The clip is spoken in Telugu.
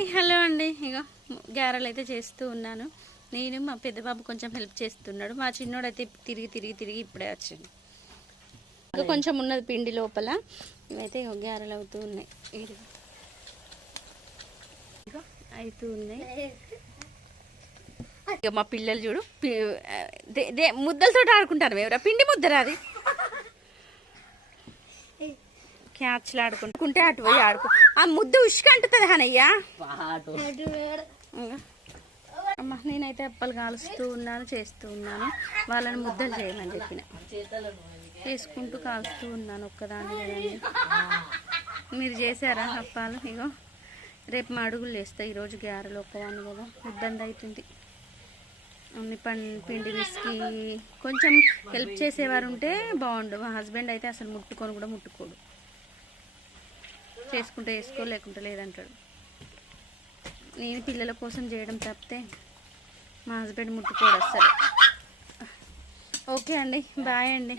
హాయ్ హలో అండి. ఇగో గారెలు అయితే చేస్తూ ఉన్నాను. నేను మా పెద్ద బాబు కొంచెం హెల్ప్ చేస్తున్నాడు. మా చిన్నోడు అయితే తిరిగి ఇప్పుడే వచ్చింది. ఇంకా కొంచెం ఉన్నది పిండి లోపల. ఇవైతే ఇగో గారెలు అవుతూ ఉన్నాయి. అవుతూ ఉన్నాయి. ఇక మా పిల్లలు చూడు ముద్దలతో ఆడుకుంటారు. ఎవరా పిండి ముద్దరా అది? క్యాచ్లు ఆడుకుంటే అటు పోయి ఆడుకో. ఆ ముద్ద ఉష్క అంటుంది హనయ్య. అమ్మ నేనైతే అప్పలు కాలుస్తూ ఉన్నాను, చేస్తూ ఉన్నాను. వాళ్ళని ముద్దలు చేయమని చెప్పిన చేసుకుంటూ కాలుస్తూ ఉన్నాను ఒక్కదాన్ని కదండి. మీరు చేశారా అప్పాలు? ఇగో రేపు మా అడుగులు వేస్తాయి. ఈరోజు గారెలు ఒక్కదాన్ని కదా, ఇబ్బంది అవుతుంది. అన్ని పిండి విసికి కొంచెం హెల్ప్ చేసేవారు ఉంటే బాగుండు. మా హస్బెండ్ అయితే అసలు ముట్టుకొని కూడా ముట్టుకోడు. చేసుకుంటే వేసుకో లేకుంటే లేదంటాడు. నేను పిల్లల కోసం చేయడం తప్పితే మా హస్బెండ్ ముట్టుకోడు అసలు. ఓకే అండి, బాయ్ అండి.